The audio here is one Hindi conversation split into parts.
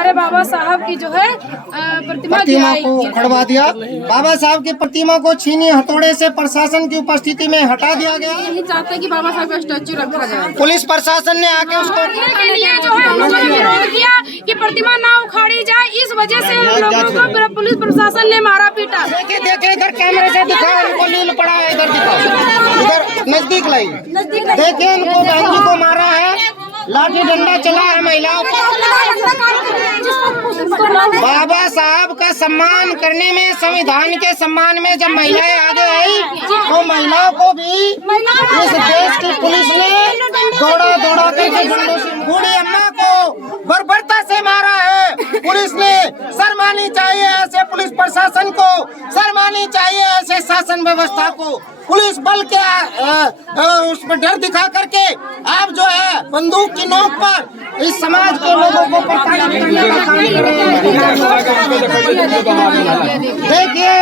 हमारे बाबा साहब की जो है प्रतिमा को उखड़वा दिया। बाबा साहब की प्रतिमा को छीनी हथौड़े से प्रशासन की उपस्थिति में हटा दिया गया। यही चाहते हैं कि बाबा साहब का स्टैचू रखा जाए। पुलिस प्रशासन ने आके उसको के लिए जो है हम लोगों ने विरोध किया कि प्रतिमा ना उखाड़ी जाए। इस वजह से हम लोगों को पुलिस प्रशासन ने मारा पीटा। देखिए इधर कैमरे से दिखाओ, इनको नील पड़ा है, इधर दिखाओ, इधर नजदीक लाई। देखिए इनको बहन जी को मारा है, लाठी डंडा चला है महिलाओं को। बाबा साहब का सम्मान करने में, संविधान के सम्मान में जब महिलाएं आगे आई तो महिलाओं को भी इस देश की पुलिस ने दौड़ा करके डंडों से, बूढ़ी अम्मा को बर्बरता से मारा है पुलिस ने। शर्मानी चाहिए ऐसे पुलिस प्रशासन को, शर्मानी चाहिए ऐसे शासन व्यवस्था को। पुलिस बल के उसमें डर दिखा करके आप जो है बंदूक की नोक पर इस समाज के लोगों को प्रताड़ित करने का काम कर रहे हैं। देखिए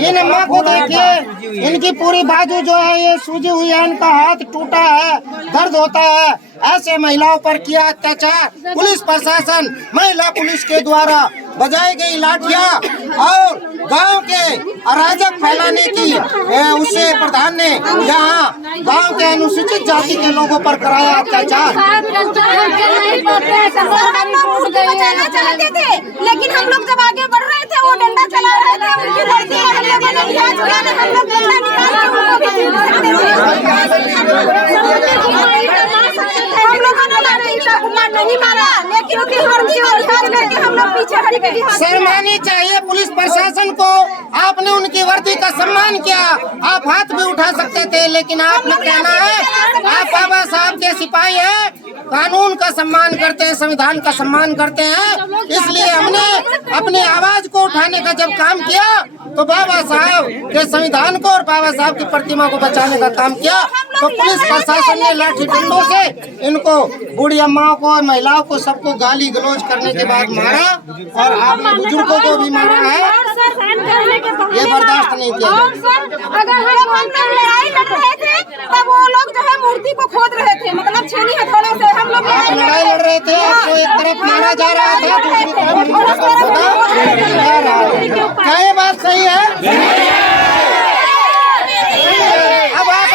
इन अम्मा को देखिए, इनकी पूरी बाजू जो है ये सूजी हुई है, इनका हाथ टूटा है, दर्द होता है। ऐसे महिलाओं पर किया अत्याचार पुलिस प्रशासन, महिला पुलिस के द्वारा बजाई गई लाठियां और गांव के अराजक फैलाने की उससे प्रधान ने यहाँ गांव के अनुसूचित जाति के लोगों पर कराया अत्याचार। लेकिन हम लोग जब आगे बढ़ रहे थे वो डंडा चला रहे थे, उनकी लड़की हम लोगों ने नहीं मारा, लेकिन हम लोग पीछे हट गए। शर्मानी चाहिए पुलिस प्रशासन को। आपने उनकी वर्दी का सम्मान किया, आप हाथ भी उठा सकते थे, लेकिन आपने कहना है आप बाबा साहब के सिपाही हैं, कानून का सम्मान करते हैं, संविधान का सम्मान करते हैं। इसलिए हमने अपनी आवाज को उठाने का जब काम किया तो बाबा साहब के संविधान को और बाबा साहब की प्रतिमा को बचाने का काम किया। तो पुलिस प्रशासन ने लाठी डंडों से इनको, बूढ़ी अम्माओं को, महिलाओं को, सबको गाली गलौज करने के बाद मारा और आपने बुजुर्गों को भी मारा है। ये बर्दाश्त नहीं किया। अगर हम लड़ाई लड़ रहे थे तब वो लोग जो है मूर्ति को खोद रहे थे, मतलब छेनी हथौड़े से हम लोग लड़ाई लड़ रहे थे। आपको एक तरफ मारा जा रहा था, दूसरी तरफ क्या ये बात सही है? अब आप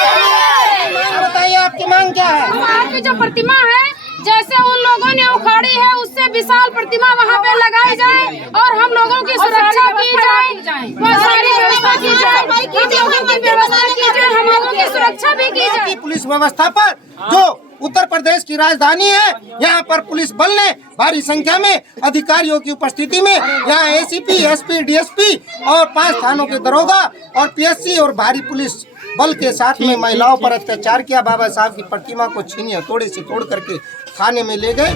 बताइए आपकी मांग क्या है? आपकी जो प्रतिमा है जैसे उन लोगों ने उखाड़ी है उससे विशाल प्रतिमा वहाँ पे लगाई जाए और हम लोगों की सुरक्षा की जाए, सारी व्यवस्था की जाए, हम लोगों की व्यवस्था की जाए, हम लोगों की सुरक्षा भी की जाए। पुलिस व्यवस्था पर जो उत्तर प्रदेश की राजधानी है, यहाँ पर पुलिस बल ने भारी संख्या में अधिकारियों की उपस्थिति में यहाँ एसीपी, एसपी, डीएसपी और 5 थानों के दरोगा और पीएससी और भारी पुलिस बल के साथ में महिलाओं पर अत्याचार किया। बाबा साहब की प्रतिमा को छीनी हथौड़े से तोड़ करके थाने में ले गए।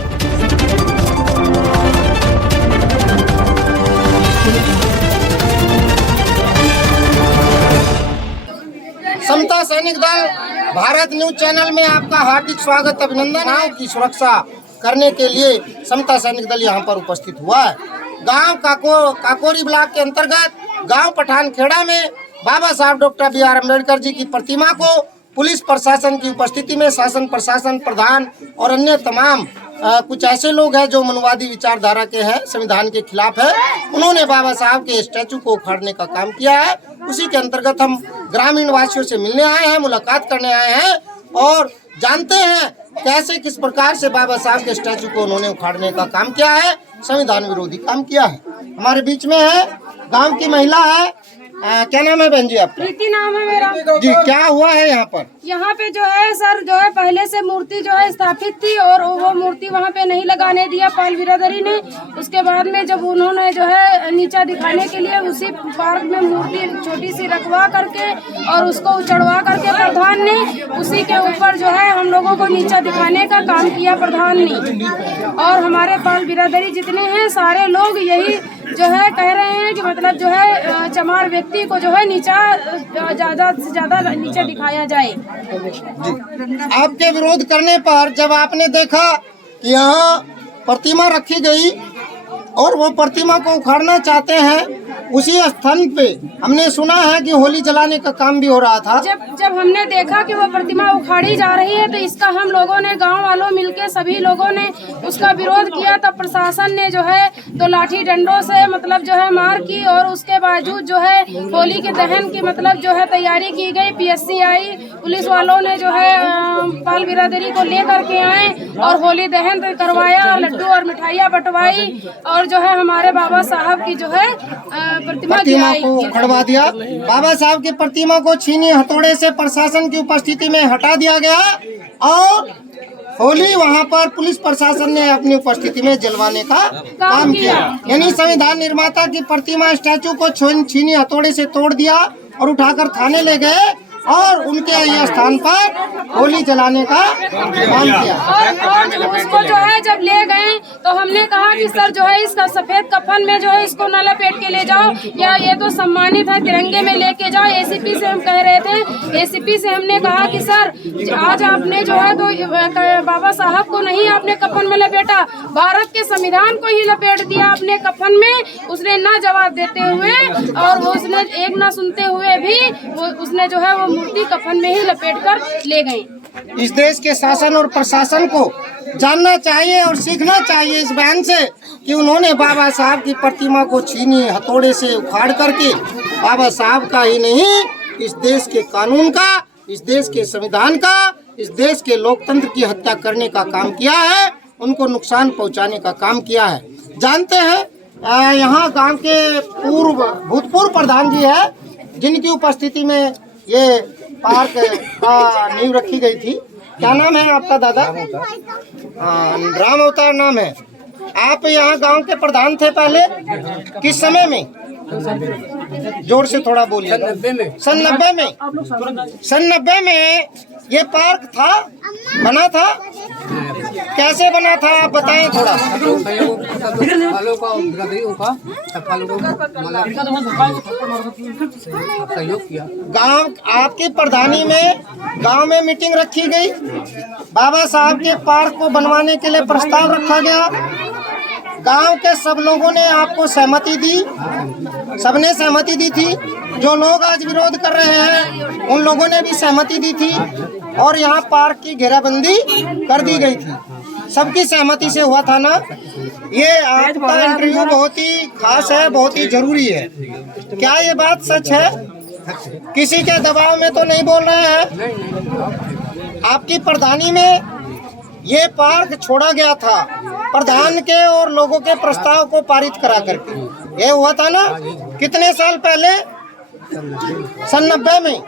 समता सैनिक दल भारत न्यूज चैनल में आपका हार्दिक स्वागत, अभिनंदन। गांव की सुरक्षा करने के लिए समता सैनिक दल यहां पर उपस्थित हुआ है। गांव काकोरी ब्लॉक के अंतर्गत गांव पठानखेड़ा में बाबा साहब डॉक्टर बी.आर. अम्बेडकर जी की प्रतिमा को पुलिस प्रशासन की उपस्थिति में शासन प्रशासन प्रधान और अन्य तमाम कुछ ऐसे लोग हैं जो मनुवादी विचारधारा के हैं, संविधान के खिलाफ है, उन्होंने बाबा साहब के स्टैचू को उखाड़ने का काम किया है। उसी के अंतर्गत हम ग्रामीण वासियों से मिलने आए हैं, मुलाकात करने आए हैं और जानते हैं कैसे किस प्रकार से बाबा साहब के स्टैचू को उन्होंने उखाड़ने का काम किया है, संविधान विरोधी काम किया है। हमारे बीच में है गांव की महिला है, क्या नाम है बहन जी आपका? प्रीति नाम है मेरा जी। क्या हुआ है यहाँ पर? यहाँ पे जो है सर जो है पहले से मूर्ति जो है स्थापित थी और वो मूर्ति वहाँ पे नहीं लगाने दिया पाल बिरादरी ने। उसके बाद में जब उन्होंने जो है नीचा दिखाने के लिए उसी पार्क में मूर्ति छोटी सी रखवा करके और उसको चढ़वा करके प्रधान ने उसी के ऊपर जो है हम लोगों को नीचा दिखाने का काम किया प्रधान ने। और हमारे पाल बिरादरी जितने हैं सारे लोग यही जो है कह रहे हैं कि मतलब जो है चमार व्यक्ति को जो है नीचा ज्यादा से ज्यादा नीचे दिखाया जाए। आपके विरोध करने पर जब आपने देखा कि यहाँ प्रतिमा रखी गई और वो प्रतिमा को उखाड़ना चाहते हैं उसी स्थान पे हमने सुना है कि होली जलाने का काम भी हो रहा था। जब हमने देखा कि वो प्रतिमा उखाड़ी जा रही है तो इसका हम लोगों ने गांव वालों मिलके सभी लोगों ने उसका विरोध किया। तब प्रशासन ने जो है तो लाठी डंडों से मतलब जो है मार की और उसके बावजूद जो है होली के दहन की मतलब जो है तैयारी की गई। पीएससी आई, पुलिस वालों ने जो है पाल बिरादरी को लेकर के आए और होली दहन करवाया, लड्डू और मिठाइयाँ बंटवाई और जो है हमारे बाबा साहब की जो है प्रतिमा को उखड़वा दिया। बाबा साहब की प्रतिमा को छीनी हथौड़े से प्रशासन की उपस्थिति में हटा दिया गया और होली वहां पर पुलिस प्रशासन ने अपनी उपस्थिति में जलवाने का काम किया। यानी संविधान निर्माता की प्रतिमा स्टैचू को छीनी हथौड़े से तोड़ दिया और उठाकर थाने ले गए और उनके यह स्थान पर होली जलाने का काम किया। और उसको जो है जब ले गए तो हमने कहा कि सर जो है इसका सफेद कफन में जो है इसको न लपेट के ले जाओ, या ये तो सम्मानित है तिरंगे में लेके जाओ। एसीपी से हम कह रहे थे, एसीपी से हमने कहा कि सर आज आपने जो है तो बाबा साहब को नहीं आपने कफन में लपेटा, भारत के संविधान को ही लपेट दिया अपने कफन में। उसने ना जवाब देते हुए और वो उसने एक ना सुनते हुए भी उसने जो है वो मूर्ति कफन में ही लपेट कर ले गए। इस देश के शासन और प्रशासन को जानना चाहिए और सीखना चाहिए इस बयान से कि उन्होंने बाबा साहब की प्रतिमा को छीनी हथौड़े से उखाड़ करके बाबा साहब का ही नहीं, इस देश के कानून का, इस देश के संविधान का, इस देश के लोकतंत्र की हत्या करने का काम किया है, उनको नुकसान पहुंचाने का काम किया है। जानते हैं यहाँ गांव के भूतपूर्व प्रधान जी है जिनकी उपस्थिति में ये पार्क का नींव रखी गई थी। क्या नाम है आपका दादा? राम अवतार नाम है। आप यहाँ गांव के प्रधान थे पहले, किस समय में? जोर से थोड़ा बोलिए। सन 90 में। सन 90 में ये पार्क था, बना था, कैसे बना था आप बताएं थोड़ा। गांव आपकी प्रधानी में गांव में मीटिंग रखी गई, बाबा साहब के पार्क को बनवाने के लिए प्रस्ताव रखा गया। गांव के सब लोगों ने आपको सहमति दी, सबने सहमति दी थी। जो लोग आज विरोध कर रहे हैं उन लोगों ने भी सहमति दी थी और यहाँ पार्क की घेराबंदी कर दी गई थी। सबकी सहमति से हुआ था ना। ये आपका इंटरव्यू बहुत ही खास है, बहुत ही जरूरी है। क्या ये बात सच है? किसी के दबाव में तो नहीं बोल रहे हैं? आपकी प्रधानी में ये पार्क छोड़ा गया था, प्रधान के और लोगों के प्रस्ताव को पारित करा करके। ये हुआ था ना कितने साल पहले? सन 90 में।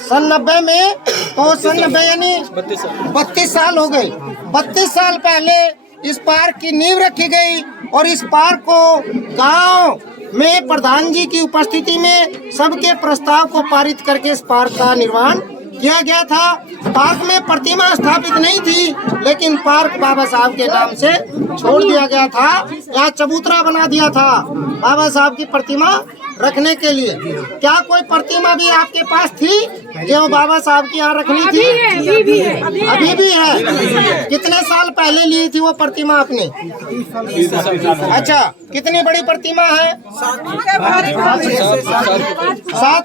सन 90 में तो सन 90 यानी 32 साल हो गए। 32 साल पहले इस पार्क की नींव रखी गई और इस पार्क को गांव में प्रधान जी की उपस्थिति में सबके प्रस्ताव को पारित करके इस पार्क का निर्माण किया गया था। पार्क में प्रतिमा स्थापित नहीं थी, लेकिन पार्क बाबा साहब के नाम से छोड़ दिया गया था। यहाँ चबूतरा बना दिया था बाबा साहब की प्रतिमा रखने के लिए। क्या कोई प्रतिमा भी आपके पास थी जो बाबा साहब की यहाँ रखनी थी? अभी भी है। कितने साल पहले ली थी वो प्रतिमा आपने? अच्छा, कितनी बड़ी प्रतिमा है? 7।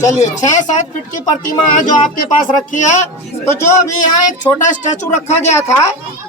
चलिए 6-7 फीट की प्रतिमा है जो आपके पास रखी है। तो जो अभी यहाँ एक छोटा स्टैचू रखा गया था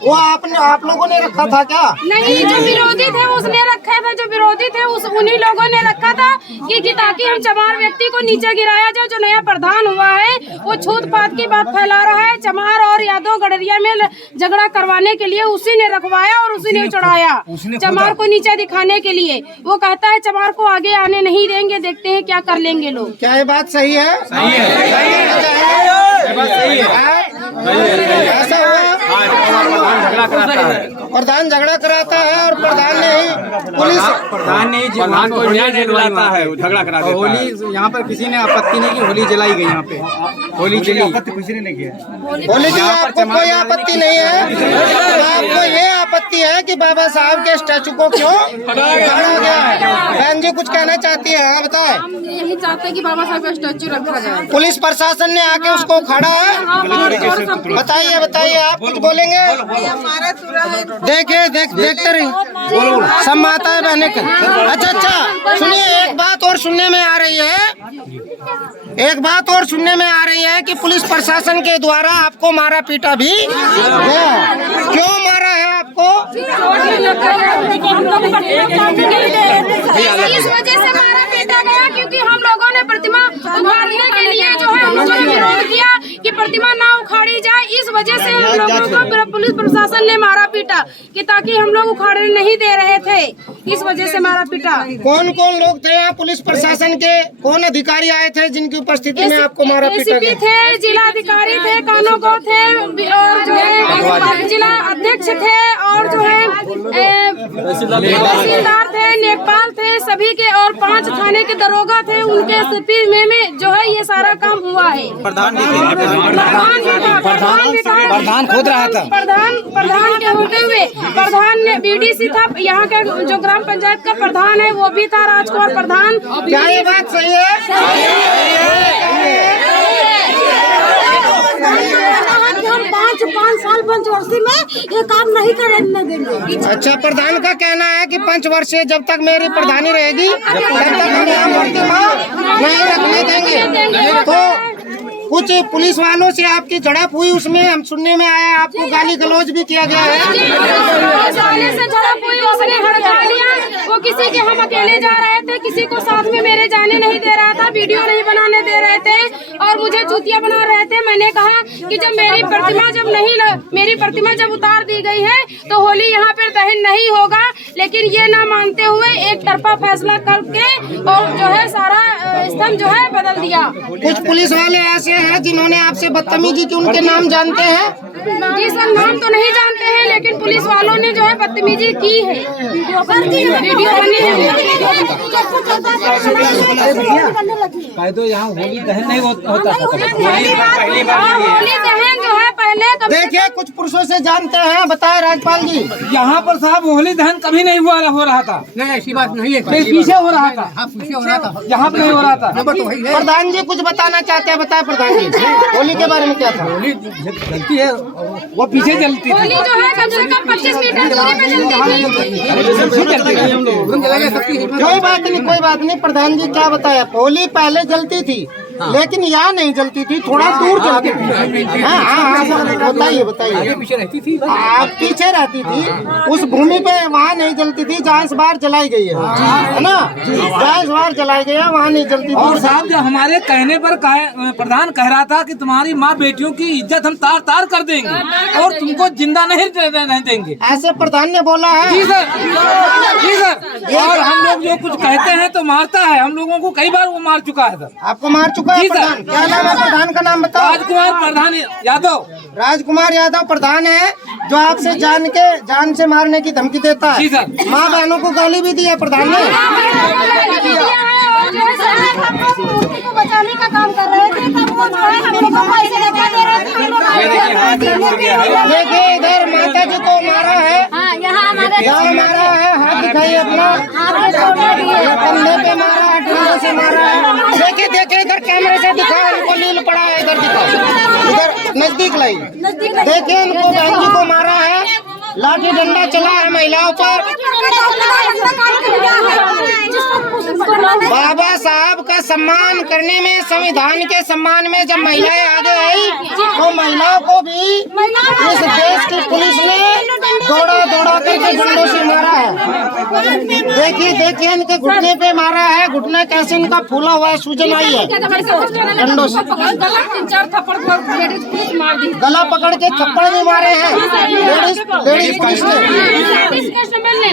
वो आप लोगों ने रखा था क्या? नहीं, जो विरोधी थे उसने रखा था। जो विरोधी थे उन्हीं लोगों ने रखा था कि ताकि हम चमार व्यक्ति को नीचे गिराया जाए। जो नया प्रधान हुआ है वो छूत पात की बात फैला रहा है। चमार और यादव गडरिया में झगड़ा करवाने के लिए उसी ने रखवाया और उसी ने चढ़ाया चमार को नीचे दिखाने के लिए। वो कहता है चमार को आगे आने नहीं देंगे, देखते हैं क्या कर लेंगे लोग। क्या ये बात सही है? सही है। ऐसा हुआ प्रधान झगड़ा कराता है और प्रधान ने ही प्रधान को न्याय दिलवाता है, वो झगड़ा कराता है। होली यहाँ पर किसी ने आपत्ति नहीं की, होली जलाई गई यहाँ पे। होली जली, किसी ने नहीं किया। होली की आपको कोई आपत्ति नहीं है? आपको ये आपत्ति है कि बाबा साहब के स्टैचू को क्यों उखाड़ा गया है? बहन जी कुछ कहना चाहती है, हाँ बताएं। हम यही चाहते हैं कि बाबा साहब का स्टैचू रखा जाए। पुलिस प्रशासन ने आके उसको उखाड़ा है। बताइए आप कुछ बोलेंगे? देखते रहिए। सब माताएं बहने के। अच्छा, सुनिए, एक बात और सुनने में आ रही है कि पुलिस प्रशासन के द्वारा आपको मारा पीटा भी गया। क्यों मारा है आपको? इस वजह से मारा पीटा गया क्योंकि हम लोगों ने प्रतिमा उखाड़ने के लिए जो है उन्होंने विरोध किया कि प्रतिमा ना उखाड़ी जाए। इस वजह से हम लोगों को पुलिस प्रशासन ने मारा पीटा कि ताकि हम लोग उखाड़ने नहीं दे रहे थे, इस वजह से मारा पीटा। कौन कौन लोग थे यहाँ पुलिस प्रशासन के? कौन अधिकारी आए थे जिनकी उपस्थिति में आपको मारा पीटा गया? थे, जिलाधिकारी थे, कानूनगो थे और जो है जिला अध्यक्ष थे और जो है तहसीलदार थे, लेखपाल थे, सभी के और 5 थाने के दरोगा थे। उनके स्थिति में जो है ये सारा काम हुआ है। प्रधान खोद रहा था। प्रधान के होते हुए प्रधान ने बीडीसी था, यहाँ का जो ग्राम पंचायत का प्रधान है वो भी था, राजकुमार प्रधान। क्या ये बात सही है? हम 5 साल पंचवर्षी में ये काम नहीं करने देंगे। अच्छा, प्रधान का कहना है कि 5 वर्ष से जब तक मेरी प्रधानी रहेगी तब तक हम यहाँ प्रतिमा नहीं रखने देंगे। तो कुछ पुलिस वालों से आपकी झड़प हुई, उसमें हम सुनने में आया आपको गाली गलौज भी किया गया है। वो किसी के हम अकेले जा रहे थे, किसी को साथ में मेरे जाने नहीं दे रहा था, वीडियो नहीं बनाने दे रहे थे और मुझे चूतिया बना रहे थे। मैंने कहा कि जब मेरी प्रतिमा जब उतार दी गई है तो होली यहाँ पर दहन नहीं होगा, लेकिन ये ना मानते हुए एक तरफा फैसला करके और जो है सारा स्तंभ जो है बदल दिया। कुछ पुलिस वाले ऐसे हैं जिन्होंने आपसे बदतमीजी की, उनके नाम जानते हैं? जी सर, नाम तो नहीं जानते हैं, लेकिन पुलिस वालों ने जो है बदतमीजी की है। तो यहाँ होली दहन नहीं होता था। होली दहन जो है पहले देखिए, कुछ पुरुषों से जानते हैं, बताए राजपाल जी। यहाँ पर साहब होली दहन कभी नहीं हो रहा था। नहीं, ऐसी बात नहीं है। पीछे हो रहा था। पीछे हो रहा था, यहाँ पे नहीं हो रहा था। प्रधान जी कुछ बताना चाहते हैं, बताए प्रधान जी। होली के बारे में क्या था? होली जलती है, वो पीछे जलती थी। होली जो है कम से कम 25 मीटर दूरी पे जलती थी। कोई बात नहीं। प्रधान जी क्या बताया, होली पहले जलती थी लेकिन यहाँ नहीं जलती थी, थोड़ा दूर जलती थी। हाँ, बताइए। पीछे रहती थी, आप पीछे रहती थी उस भूमि पे, वहाँ नहीं जलती थी जहाँ इस बार जलाई गई है ना? जहाँ इस बार जलाई गई है वहाँ नहीं जलती थी। और साहब जो हमारे कहने पर प्रधान कह रहा था कि तुम्हारी माँ बेटियों की इज्जत हम तार तार कर देंगे और तुमको जिंदा नहीं रहने देंगे, ऐसे प्रधान ने बोला है। जी सर। और हम लोग जो कुछ कहते हैं तो मारता है, हम लोगों को कई बार वो मार चुका है सर। आपको मार चुका है प्रधान? क्या नाम है प्रधान का? नाम बताओ। राजकुमार प्रधान यादव। राजकुमार यादव प्रधान है जो आपसे जान से मारने की धमकी देता है। जी सर। माँ बहनों को गाली भी दी है प्रधान ने। बचाने का काम कर रहे थे, तब वो जो है हम लोग को पैसे लगा दे रहे थे। देखिए, इधर माता जी को मारा है, यहाँ मारा है, हाथ दिखाइए अपना, कंधे पे मारा है, ठंडे से मारा है। देखिए इधर कैमरे से दिखाओ, इनको नील पड़ा है, इधर दिखाओ, इधर नजदीक लाई। देखिए इनको बहन जी को मारा है, लाठी डंडा चला है महिलाओं पर। बाबा साहब का सम्मान करने में, संविधान के सम्मान में जब महिलाएं आगे आई तो महिलाओं को भी इस देश की पुलिस ने दौड़ा करके डंडों से मारा है। देखिए इनके घुटने पे मारा है, घुटना कैसे इनका फूला हुआ है, सूजन आई है डंडों से। गला पकड़ के थप्पड़ भी मारे हैं लेडीज पुलिस ने।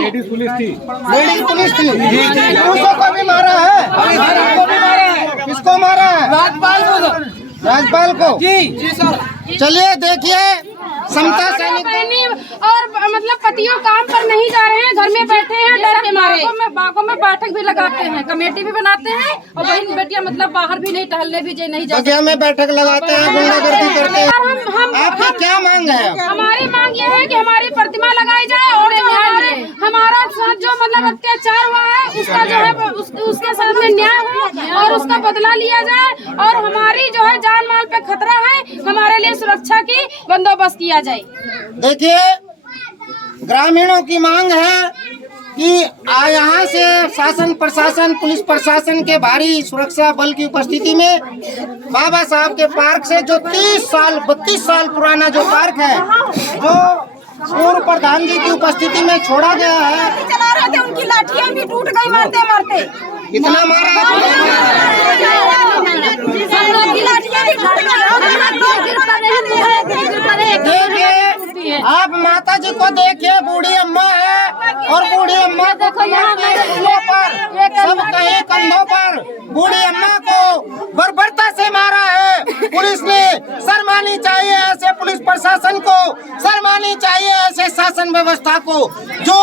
लेडीज पुलिस थी, पुरुषों को भी मारा है। किसको मारा है? राजपाल को। जी सर। चलिए देखिए, समता सैनिक और मतलब पतियों काम पर नहीं जा रहे हैं, घर में बैठे हैं डर के मारे। बागों में बैठक भी लगाते हैं, कमेटी भी बनाते हैं और बहन बेटियां मतलब बाहर भी नहीं टहलने भी नहीं जाते। बगिया में बैठक लगाते हैं, गुंडागर्दी करते हैं। आपकी क्या मांग है? हमारी मांग ये है कि हमारी प्रतिमा लगाई जाए और जो हमारा साथ जो मतलब अत्याचार हुआ है उसका जो है उसके साथ में न्याय हो और उसका बदला लिया जाए और हमारी जो है जान माल पे खतरा है, हमारे लिए सुरक्षा की बंदोबस्त किया जाए। देखिए ग्रामीणों की मांग है कि यहाँ से शासन प्रशासन पुलिस प्रशासन के भारी सुरक्षा बल की उपस्थिति में बाबा साहब के पार्क से जो 32 साल पुराना जो पार्क है, जो पूर्व प्रधान जी की उपस्थिति में छोड़ा गया है, चला रहे थे, उनकी लाठियां भी टूट गई मारते मारते। इतना मारा देखिए, आप माता जी को देखिए, बूढ़ी अम्मा है और बूढ़ी अम्मा को यहाँ पे कंधों पर, सब कहीं कंधों पर बूढ़ी अम्मा को बर्बरता से मारा है पुलिस ने। शर्मानी चाहिए ऐसे पुलिस प्रशासन को, शर्मानी चाहिए ऐसे शासन व्यवस्था को, जो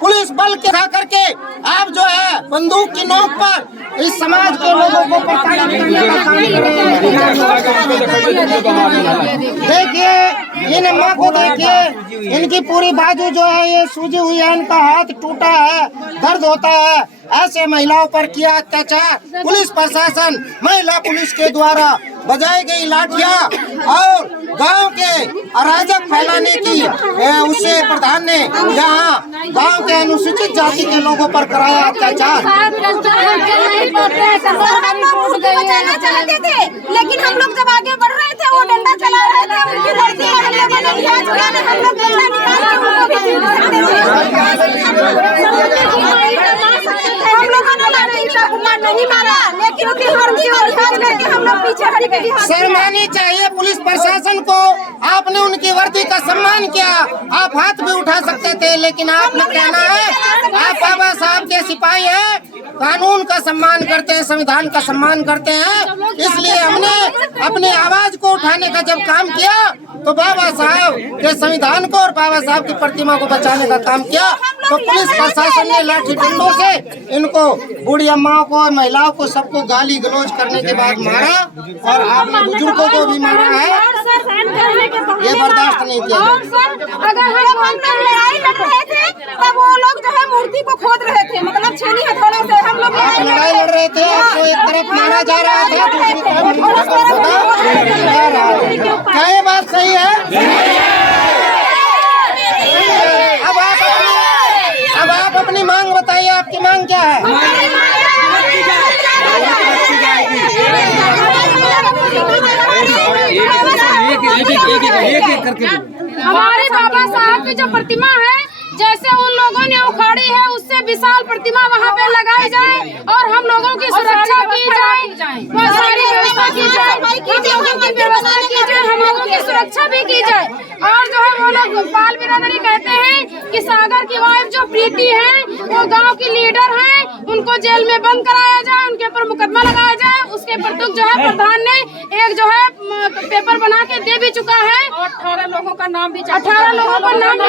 पुलिस बल के खा करके आप जो है बंदूक की नोक पर इस समाज के लोगों को प्रताड़ित करने का काम कर रहे हैं। देखिए, इन अम्मा को देखिए, इनकी पूरी बाजू जो है ये सूजी हुई है, इनका हाथ टूटा है, दर्द होता है। ऐसे महिलाओं पर किया अत्याचार पुलिस प्रशासन, महिला पुलिस के द्वारा बजाई गई लाठियां और गांव के अराजक फैलाने की उससे प्रधान ने यहाँ गांव के अनुसूचित जाति के लोगों पर कराया अत्याचार। हम लोग मूर्ति बचाना चाहते थे, लेकिन हम लोग जब आगे बढ़ रहे थे वो डंडा चला रहे थे, उनकी लड़की हम लोगों ने लिया छुड़ाने, हम लोग डंडा निकाल के उनको भी हम लोगों ने नहीं मारा, लेकिन उनकी हड्डी और लिहाज करके हम लोग पीछे हट गए। शर्मानी चाहिए पुलिस प्रशासन को। आपने उनकी वर्दी का सम्मान किया, आप हाथ भी उठा सकते थे, लेकिन आपने कहना है आप बाबा साहब के सिपाही हैं, कानून का सम्मान करते हैं, संविधान का सम्मान करते हैं। इसलिए हमने अपनी आवाज को उठाने का जब काम किया तो बाबा साहब के संविधान को और बाबा साहब की प्रतिमा को बचाने का काम किया। तो पुलिस प्रशासन ने लाठी डंडों से इनको, बूढ़ी अम्माओं को, महिलाओं को, सबको गाली गलौज करने के बाद मारा और आपने बुजुर्गों को भी मारा है। ये बर्दाश्त नहीं किया। अगर हम लड़ाई लड़ रहे थे तब वो लोग जो है मूर्ति को खोद रहे थे, मतलब छेनी हथौड़े से हम लोग लड़ाई लड़ रहे थे, आपको एक तरफ मारा जा रहा था, दूसरी तरफ क्या ये बात सही है? अब आप अपनी मांग बताइए, आपकी मांग क्या है? हमारे बाबा साहब की जो प्रतिमा है, जैसे उन लोगों ने उखाड़ी है, उससे विशाल प्रतिमा वहाँ पे लगाई जाए और हम लोगों की सुरक्षा की जाए, सारी व्यवस्था की जाए, हम लोगों की व्यवस्था की जाए, हम लोगों की सुरक्षा भी की जाए। और जो है वो लोग पाल बिरादरी कहते हैं कि सागर की वाइफ जो प्रीति है वो गांव की लीडर है, उनको जेल में बंद कराया जाए, उनके ऊपर मुकदमा लगाया जाए। उसके प्रतुक जो है प्रधान ने एक जो है पेपर बना के दे भी चुका है, 18 लोगों का नाम भी, 18 लोगों का नाम भी।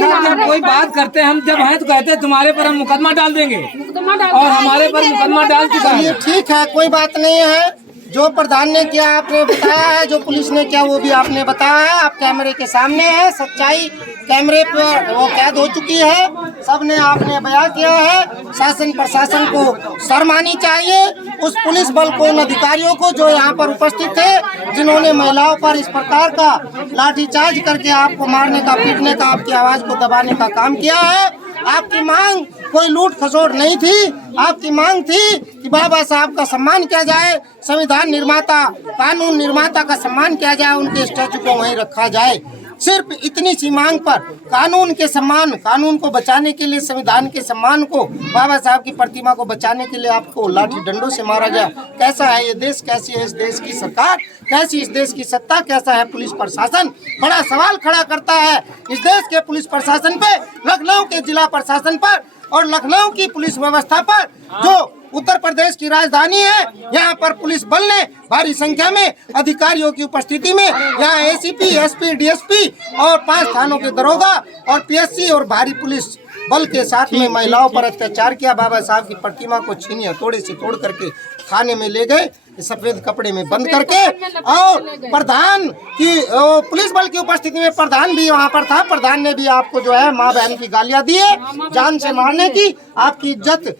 जब कोई बात करते हैं हम जब हैं तो कहते हैं तुम्हारे पर हम मुकदमा डाल देंगे, और हमारे पर मुकदमा डाल चुका है। ठीक है, कोई बात नहीं है। जो प्रधान ने किया आपने बताया है, जो पुलिस ने किया वो भी आपने बताया है, आप कैमरे के सामने है, सच्चाई कैमरे पर वो कैद हो चुकी है, सबने आपने बयां किया है। शासन प्रशासन को शर्मानी चाहिए, उस पुलिस बल को, उन अधिकारियों को जो यहाँ पर उपस्थित थे, जिन्होंने महिलाओं पर इस प्रकार का लाठीचार्ज करके आपको मारने का, पीटने का, आपकी आवाज को दबाने का काम किया है। आपकी मांग कोई लूट खसोट नहीं थी, आपकी मांग थी कि बाबा साहब का सम्मान किया जाए, संविधान निर्माता, कानून निर्माता का सम्मान किया जाए, उनके स्टैचू को वहीं रखा जाए। सिर्फ इतनी सी मांग पर कानून के सम्मान, कानून को बचाने के लिए, संविधान के सम्मान को, बाबा साहब की प्रतिमा को बचाने के लिए आपको लाठी डंडों से मारा गया। कैसा है ये देश, कैसी है इस देश की सरकार, कैसी इस देश की सत्ता, कैसा है पुलिस प्रशासन? बड़ा सवाल खड़ा करता है इस देश के पुलिस प्रशासन पे, लखनऊ के जिला प्रशासन पर और लखनऊ की पुलिस व्यवस्था पर, जो उत्तर प्रदेश की राजधानी है। यहाँ पर पुलिस बल ने भारी संख्या में अधिकारियों की उपस्थिति में यहाँ एसीपी, एसपी, डीएसपी और 5 थानों के दरोगा और पीएससी और भारी पुलिस बल के साथ में महिलाओं पर अत्याचार किया। बाबा साहब की प्रतिमा को छीनी हथौड़े से तोड़ करके थाने में ले गए सफेद कपड़े में बंद करके, और प्रधान की पुलिस बल की उपस्थिति में प्रधान भी वहाँ पर था। प्रधान ने भी आपको जो है माँ बहन की गालियाँ दी है, जान से मारने की, आपकी इज्जत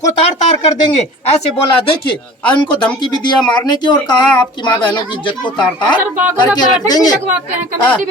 को तार तार कर देंगे ऐसे बोला। देखिए उनको धमकी भी दिया मारने की और कहा आपकी माँ बहनों की इज्जत को तार तार करके रख देंगे।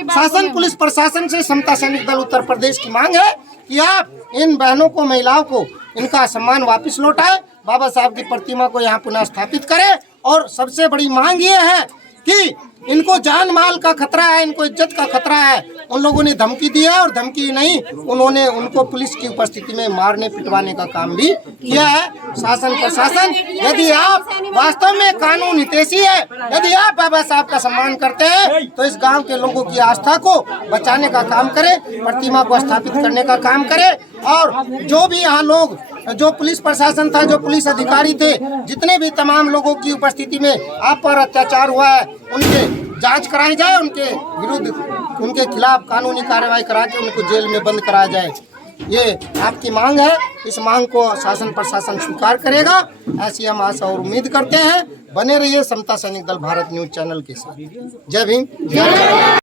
शासन पुलिस प्रशासन से समता सैनिक दल उत्तर प्रदेश की मांग है कि आप इन बहनों को, महिलाओं को इनका सम्मान वापस लौटाए, बाबा साहब की प्रतिमा को यहाँ पुनः स्थापित करें। और सबसे बड़ी मांग ये है कि इनको जान माल का खतरा है, इनको इज्जत का खतरा है। उन लोगों ने धमकी दी है और धमकी नहीं, उन्होंने उनको पुलिस की उपस्थिति में मारने पिटवाने का काम भी किया है। शासन प्रशासन, यदि आप वास्तव में कानून हितैषी है, यदि आप बाबा साहब का सम्मान करते हैं, तो इस गांव के लोगों की आस्था को बचाने का काम करें, प्रतिमा को स्थापित करने का काम करें। और जो भी यहाँ लोग, जो पुलिस प्रशासन था, जो पुलिस अधिकारी थे, जितने भी तमाम लोगों की उपस्थिति में आप पर अत्याचार हुआ है, उनके जांच कराई जाए, उनके विरुद्ध, उनके खिलाफ कानूनी कार्रवाई करा के उनको जेल में बंद कराया जाए। ये आपकी मांग है, इस मांग को शासन प्रशासन स्वीकार करेगा, ऐसी हम आशा और उम्मीद करते हैं। बने रहिए समता सैनिक दल भारत न्यूज चैनल के साथ। जय भीम, जय भारत।